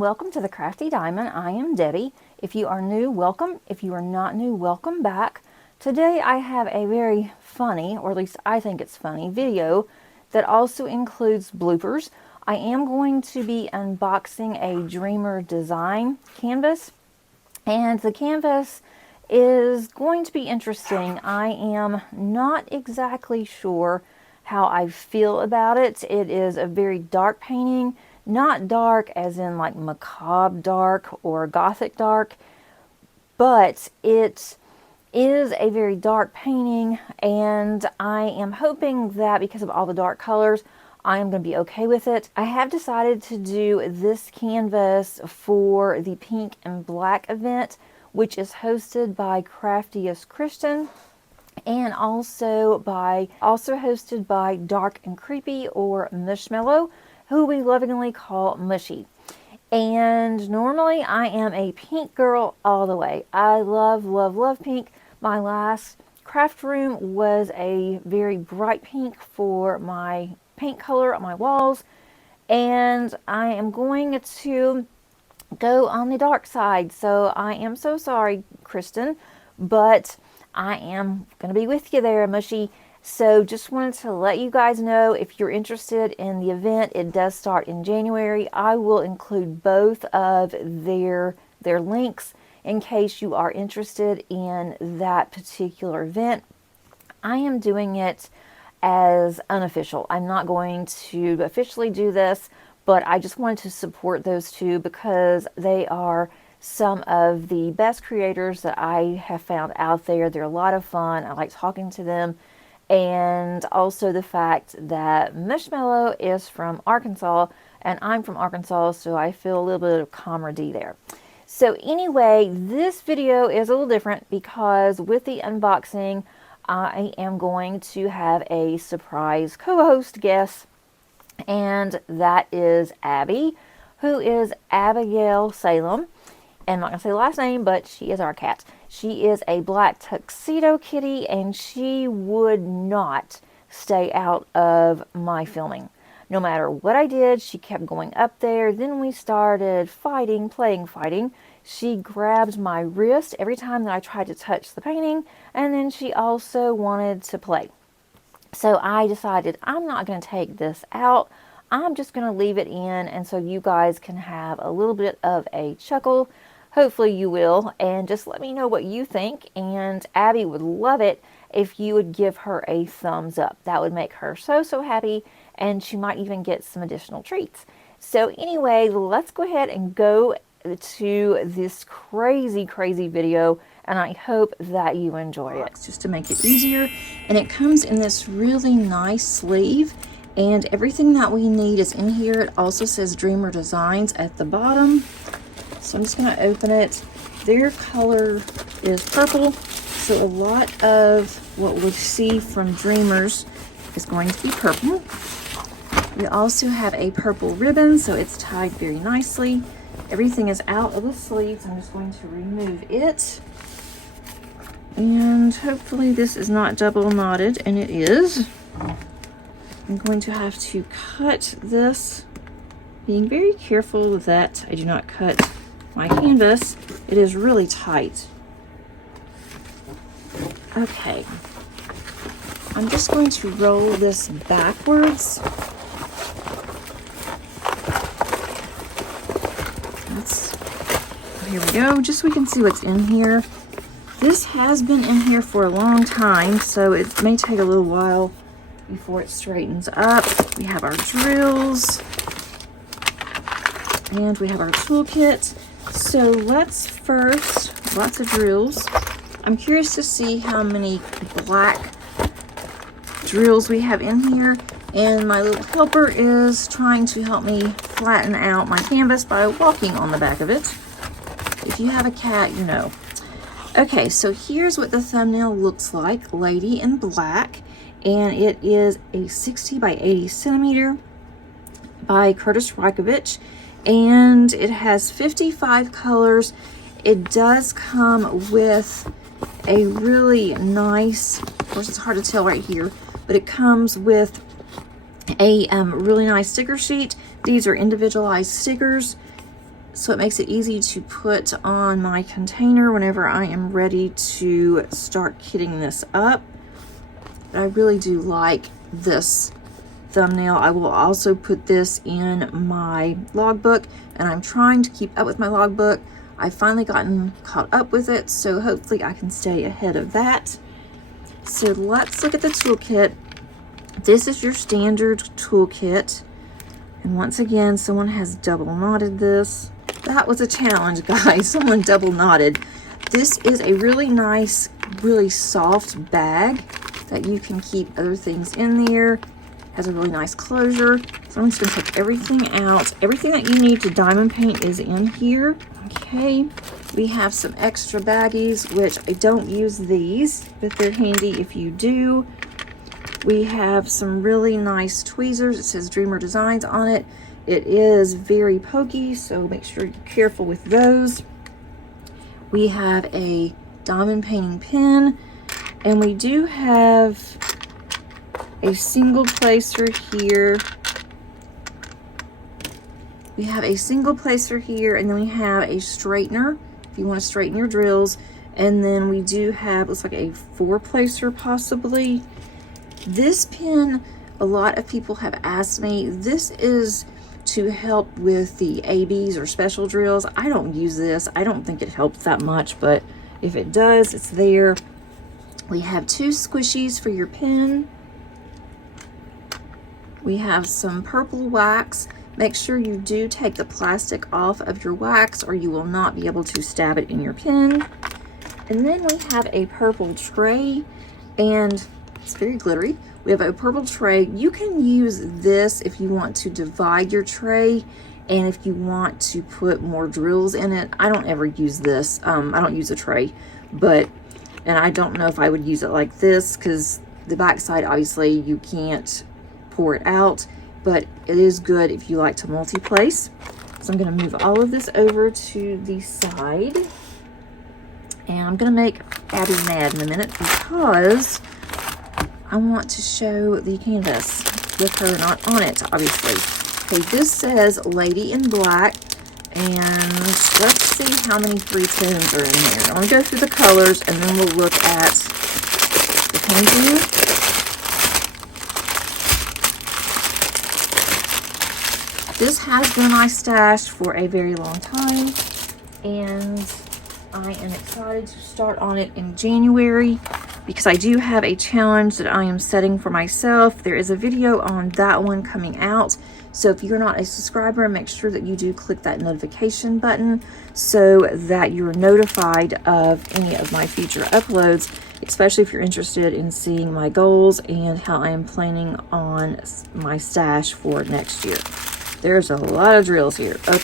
welcome to the Crafty Diamond. I am Debbie. If you are new, welcome. If you are not new, welcome back. Today I have a very funny, or at least I think it's funny, video that also includes bloopers. I am going to be unboxing a Dreamer Design canvas, and the canvas is going to be interesting. I am not exactly sure how I feel about it. It is a very dark painting. Not dark as in like macabre dark or gothic dark, but it is a very dark painting, and I am hoping that because of all the dark colors, I am going to be okay with it. I have decided to do this canvas for the pink and black event, which is hosted by Craftiest Christian, and also hosted by Dark and Creepy, or Mushmallow, who we lovingly call Mushy. And normally I am a pink girl all the way. I love, love, love pink. My last craft room was a very bright pink for my paint color on my walls. And I am going to go on the dark side. So I am so sorry, Kristen, but I am going to be with you there, Mushy. So just wanted to let you guys know, if you're interested in the event, it does start in January. I will include both of their links in case you are interested in that particular event. I am doing it as unofficial. I'm not going to officially do this, but I just wanted to support those two because they are some of the best creators that I have found out there. They're a lot of fun. I like talking to them. And also the fact that Mushmallow is from Arkansas and I'm from Arkansas, so I feel a little bit of camaraderie there. So anyway, this video is a little different because with the unboxing, I am going to have a surprise co-host guest, and that is Abby, who is Abigail Salem. And I'm not going to say the last name, but she is our cat. She is a black tuxedo kitty, and she would not stay out of my filming. No matter what I did, she kept going up there. Then we started fighting, playing fighting. She grabbed my wrist every time that I tried to touch the painting, and then she also wanted to play. So I decided I'm not going to take this out. I'm just going to leave it in, and so you guys can have a little bit of a chuckle. Hopefully you will, and just let me know what you think. And Abby would love it if you would give her a thumbs up. That would make her so, so happy, and she might even get some additional treats. So anyway, let's go ahead and go to this crazy, crazy video, and I hope that you enjoy it. Just to make it easier, and it comes in this really nice sleeve, and everything that we need is in here. It also says Dreamer Designs at the bottom. So I'm just going to open it. Their color is purple, so a lot of what we see from Dreamers is going to be purple. We also have a purple ribbon, so it's tied very nicely. Everything is out of the sleeves. I'm just going to remove it. And hopefully this is not double knotted, and it is. I'm going to have to cut this, being very careful that I do not cut my canvas. It is really tight. Okay, I'm just going to roll this backwards. Here we go, just so we can see what's in here. This has been in here for a long time, so it may take a little while before it straightens up. We have our drills, and we have our toolkit. So let's first, lots of drills. I'm curious to see how many black drills we have in here. And my little helper is trying to help me flatten out my canvas by walking on the back of it. If you have a cat, you know. Okay, so here's what the thumbnail looks like. Lady in Black. And it is a 60 by 80 centimeter by Curtis Reikovich. And it has 55 colors. It does come with a really nice, of course it's hard to tell right here, but it comes with a really nice sticker sheet. These are individualized stickers. so it makes it easy to put on my container whenever I am ready to start kitting this up. But I really do like this thumbnail. I will also put this in my logbook, and I'm trying to keep up with my logbook. I've finally gotten caught up with it, so hopefully I can stay ahead of that. So let's look at the toolkit. This is your standard toolkit. And once again, someone has double knotted this. That was a challenge, guys. Someone double knotted. This is a really nice, really soft bag that you can keep other things in there. Has a really nice closure. So I'm just gonna take everything out. Everything that you need to diamond paint is in here. Okay, we have some extra baggies, which I don't use these, but they're handy if you do. We have some really nice tweezers. It says Dreamer Designs on it. It is very pokey, so make sure you're careful with those. We have a diamond painting pen, and we do have a single placer here. We have a single placer here, and then we have a straightener if you want to straighten your drills. And then we do have, looks like a 4-placer possibly. This pen, a lot of people have asked me, this is to help with the ABs or special drills. I don't use this. I don't think it helps that much, but if it does, it's there. We have 2 squishies for your pen. We have some purple wax. Make sure you do take the plastic off of your wax, or you will not be able to stab it in your pen. And then we have a purple tray, and it's very glittery. We have a purple tray. You can use this if you want to divide your tray, and if you want to put more drills in it. I don't ever use this. I don't use a tray, and I don't know if I would use it like this, because the back side, obviously, you can't pour it out, but it is good if you like to multi-place. So I'm going to move all of this over to the side, and I'm going to make Abby mad in a minute because I want to show the canvas with her not on it, obviously. Okay, this says Lady in Black, and let's see how many 310s are in here. I'm going to go through the colors, and then we'll look at the painting. This has been my stash for a very long time, and I am excited to start on it in January because I do have a challenge that I am setting for myself. There is a video on that one coming out, so if you're not a subscriber, make sure that you do click that notification button so that you're notified of any of my future uploads, especially if you're interested in seeing my goals and how I am planning on my stash for next year. There's a lot of drills here. Up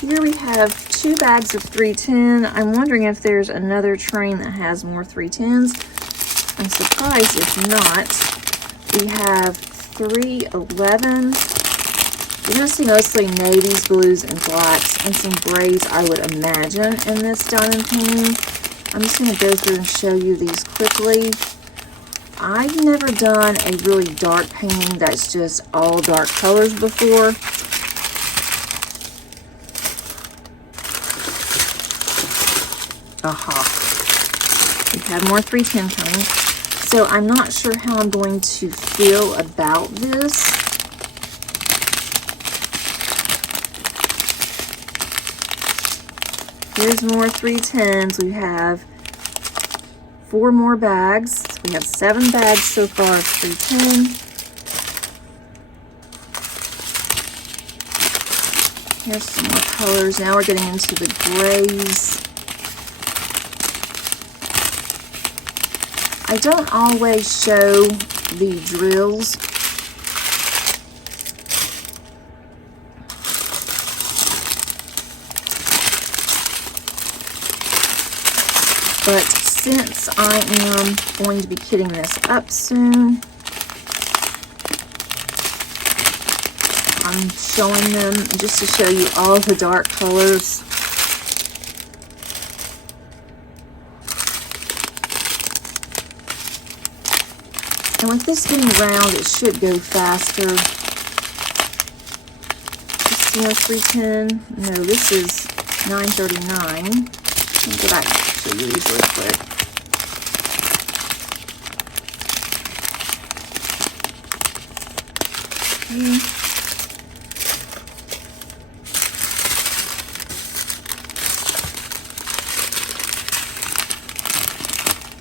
here we have 2 bags of 310. I'm wondering if there's another train that has more 310s. I'm surprised if not. We have 3 11s. You're going to see mostly navies, blues, and blacks, and some grays, I would imagine, in this diamond painting. I'm just going to go through and show you these quickly. I've never done a really dark painting that's just all dark colors before. Aha. We have more 310 coming. So I'm not sure how I'm going to feel about this. Here's more 310s. We have 4 more bags. So we have 7 bags so far of 310. Here's some more colors. Now we're getting into the grays. I don't always show the drills. But since I am going to be kitting this up soon, I'm showing them just to show you all the dark colors. And with this being round, it should go faster. Just You know, 310. No, this is 939. Let me go back and show you these real quick. Okay.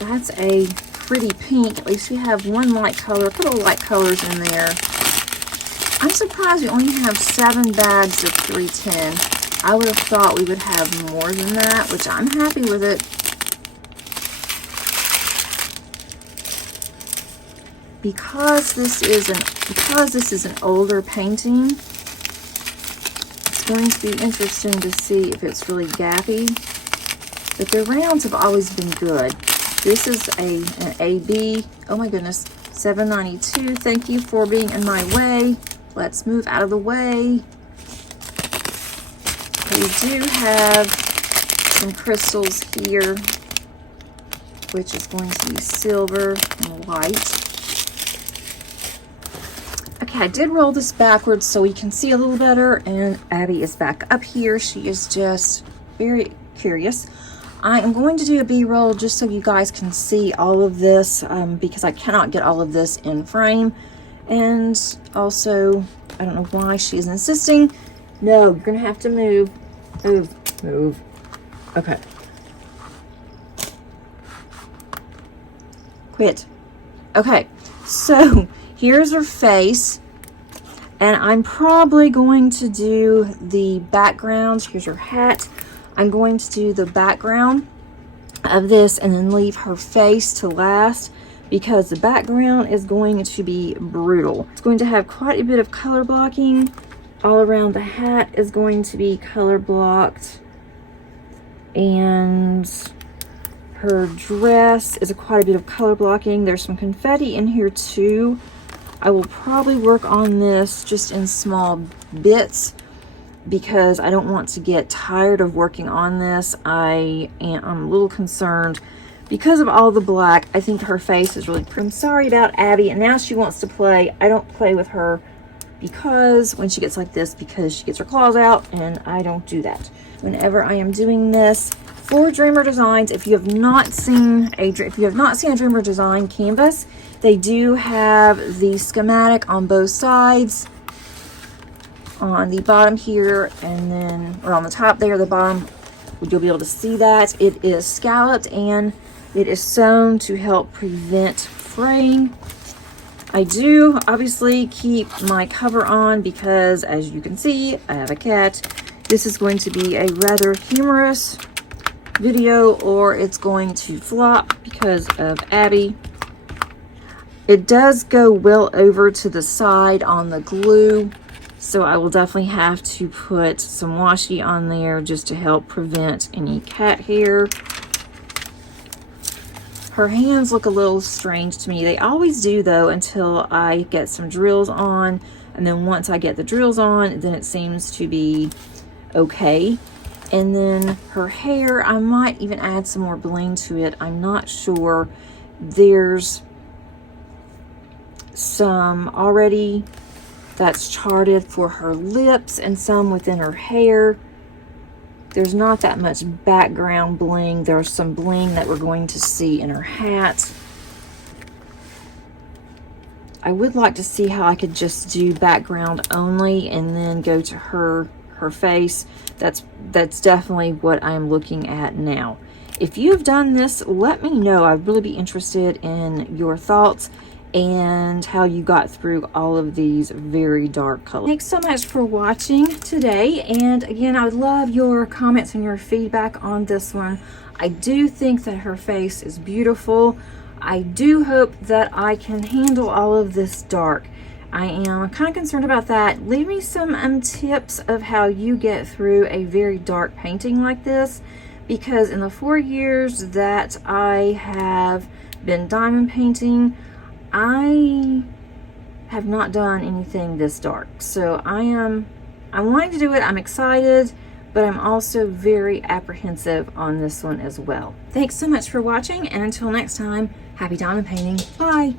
That's a pretty pink. At least we have one light color, a couple of light colors in there. I'm surprised we only have 7 bags of 310. I would have thought we would have more than that, which I'm happy with it. Because this is an older painting, it's going to be interesting to see if it's really gappy. But the rounds have always been good. This is an AB. Oh my goodness, $7.92. Thank you for being in my way. Let's move out of the way. We do have some crystals here, which is going to be silver and white. Okay, I did roll this backwards so we can see a little better, and Abby is back up here. She is just very curious. I am going to do a B-roll just so you guys can see all of this, because I cannot get all of this in frame. And also, I don't know why she is insisting. No, you're going to have to move. Move. Okay. Quit. Okay, so here's her face. And I'm probably going to do the background. Here's her hat. I'm going to do the background of this and then leave her face to last, because the background is going to be brutal. It's going to have quite a bit of color blocking. All around the hat is going to be color blocked. And her dress is quite a bit of color blocking. There's some confetti in here too. I will probably work on this just in small bits, because I don't want to get tired of working on this. I'm a little concerned because of all the black. I think her face is really pretty. I'm sorry about Abby, and now she wants to play. I don't play with her because when she gets like this, because she gets her claws out, and I don't do that whenever I am doing this. For Dreamer Designs, if you have not seen a Dreamer Design canvas, they do have the schematic on both sides. On the bottom here, and then, or on the top there, the bottom, you'll be able to see that. It is scalloped and it is sewn to help prevent fraying. I do obviously keep my cover on because, as you can see, I have a cat. This is going to be a rather humorous video, or it's going to flop because of Abby. It does go well over to the side on the glue, so I will definitely have to put some washi on there just to help prevent any cat hair. Her hands look a little strange to me. They always do though, until I get some drills on. And then once I get the drills on, then it seems to be okay. And then her hair, I might even add some more bling to it. I'm not sure. There's some already that's charted for her lips and some within her hair. There's not that much background bling. There's some bling that we're going to see in her hat. I would like to see how I could just do background only and then go to her face. That's definitely what I'm looking at now. If you have done this, let me know. I'd really be interested in your thoughts and how you got through all of these very dark colors. Thanks so much for watching today, and again, I would love your comments and your feedback on this one. I do think that her face is beautiful. I do hope that I can handle all of this dark. I am kind of concerned about that. Leave me some tips of how you get through a very dark painting like this, because in the 4 years that I have been diamond painting, I have not done anything this dark. So I'm wanting to do it. I'm excited, but I'm also very apprehensive on this one as well. Thanks so much for watching, and until next time, happy diamond painting. Bye.